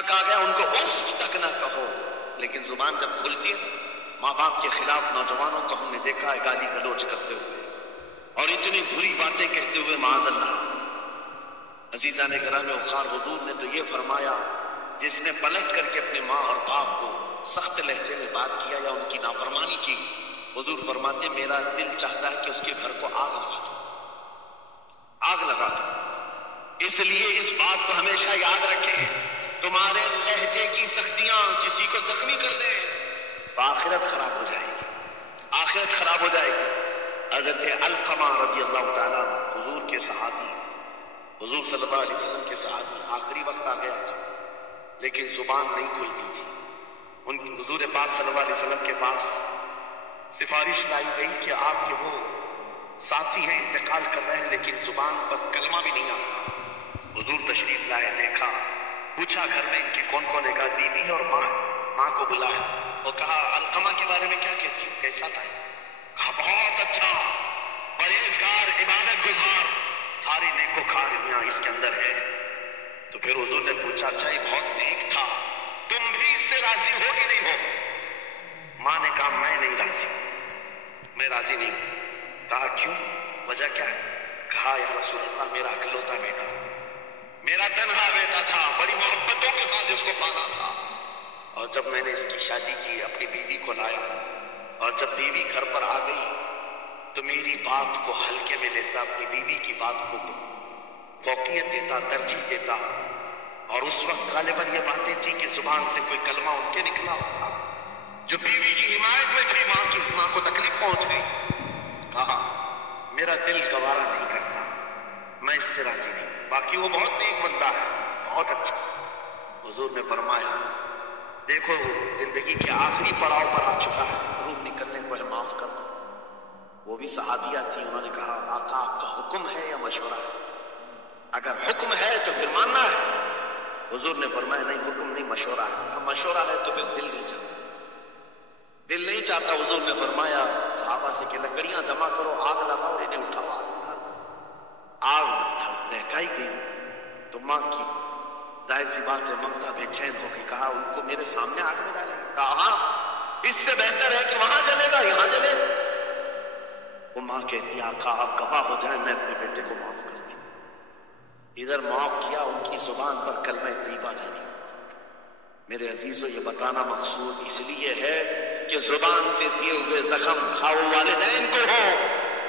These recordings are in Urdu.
کہا گیا ان کو اف تک نہ کہو، لیکن زبان جب کھلتی ہے ماں باپ کے خلاف نوجوانوں کو ہم نے دیکھا ہے گالی گلوچ کرتے ہوئے اور اتنی بری باتیں کہتے ہوئے معاذ اللہ۔ عزیزان گرامی وقار، حضور نے تو یہ فرمایا جس نے پلٹ کر کے اپنے ماں اور باپ کو سخت لہجے میں بات کیا یا ان کی نافرمانی کی، حضور فرماتے میرا دل چاہتا ہے کہ اس کے گھر کو آگ لگا دو، آگ لگا دو۔ اس لیے اس بات کو ہمیشہ یاد رکھیں، تمہارے لہجے کی سختیاں کسی کو زخمی کر دیں تو آخرت خراب ہو جائے گی، آخرت خراب ہو جائے گی۔ حضرت علقمہ رضی اللہ تعالیٰ حضور کے صحابی، حضور صلی اللہ علیہ وسلم کے صحابی، آخری وقت آ گیا تھا لیکن زبان نہیں کھلتی تھی۔ ان حضور پاک صلی اللہ علیہ وسلم کے پاس سفارش لائی گئی کہ آپ کے وہ ساتھی ہیں انتقال کر رہے ہیں لیکن زبان پر کلمہ بھی نہیں آتا۔ حضور تشریف لائے، دیکھا، پوچھا گھر میں ان کے کون کون ہے، کہا بیوی اور ماں کو بلایا اور کہا علقمہ کے بارے میں کیا کہتی ہوں، کیسا تھا؟ کہا بہت اچھا، پرہیزگار، عبادت گزار، ساری نیکوکاریاں اس کے اندر ہے۔ تو پھر حضور نے پوچھا اچھا یہ بہت نیک تھا، تم بھی اس سے راضی ہو کہ نہیں ہو؟ ماں نے کہا میں نہیں راضی، میں راضی نہیں ہوں۔ کہا کیوں، وجہ کیا ہے؟ کہا یا رسول اللہ میرا اکلوتا بیٹا، میرا تنہا بیٹا تھا، بڑی محبتوں کے ساتھ اس کو پالا تھا، اور جب میں نے اس کی شادی کی اپنی بیوی کو لایا اور جب بیوی گھر پر آ گئی تو میری بات کو ہلکے میں لیتا، اپنی بیوی کی بات کو فوقیت دیتا، ترجیح دیتا، اور اس وقت غالباً یہ باتیں تھی کہ زبان سے کوئی کلمہ ان کے نکلا ہوگا جو بیوی کی حمایت میں تھی، ماں کو تکلیف پہنچ گئی۔ کہا میرا دل گوارا نہیں کرتا، میں اس سے راضی نہیں، باقی وہ بہت نیک بندہ ہے، بہت اچھا۔ حضور نے فرمایا دیکھو زندگی کے آخری پڑاؤ پر آ چکا ہے، روح نکلنے کو ہے، معاف کر دو۔ وہ بھی صحابیہ تھی، انہوں نے کہا آقا آپ کا حکم ہے یا مشورہ ہے؟ اگر حکم ہے تو پھر ماننا ہے۔ حضور نے فرمایا نہیں، حکم نہیں، مشورہ ہے۔ ہاں مشورہ ہے تو پھر دل نہیں چاہتا، دل نہیں چاہتا۔ حضور نے فرمایا صحابہ سے کہ لکڑیاں جمع کرو، آگ لگاؤ اور انہیں اٹھاؤ، آگ میں ڈال دو۔ آگ دہکائی گئی تو ماں کی ظاہر سی بات ہے ممتا بے چین ہو گئی، کہا ان کو میرے سامنے آگ میں ڈالے؟ کہا ہاں، اس سے بہتر ہے کہ وہاں جلے گا یہاں جلے۔ وہ ماں کہتی آقا آپ گواہ ہو جائیں میں اپنے بیٹے کو معاف کرتی ہوں۔ ادھر معاف کیا، ان کی زبان پر کلمہ طیبہ جاری ہوا۔ میرے عزیزو یہ بتانا مقصود اس لیے ہے کہ زبان سے دیے ہوئے زخم خواہ والدین کو ہو،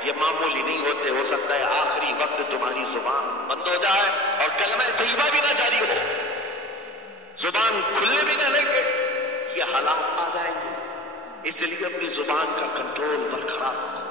یہ معمولی نہیں ہوتے، ہو سکتا ہے آخری وقت تمہاری زبان بند ہو جائے اور کلمہ طیبہ بھی نہ جاری ہو، زبان کھلنے بھی نہ لگے، یہ حالات آ جائیں گے۔ اس لیے اپنی زبان کا کنٹرول برقرار رکھو۔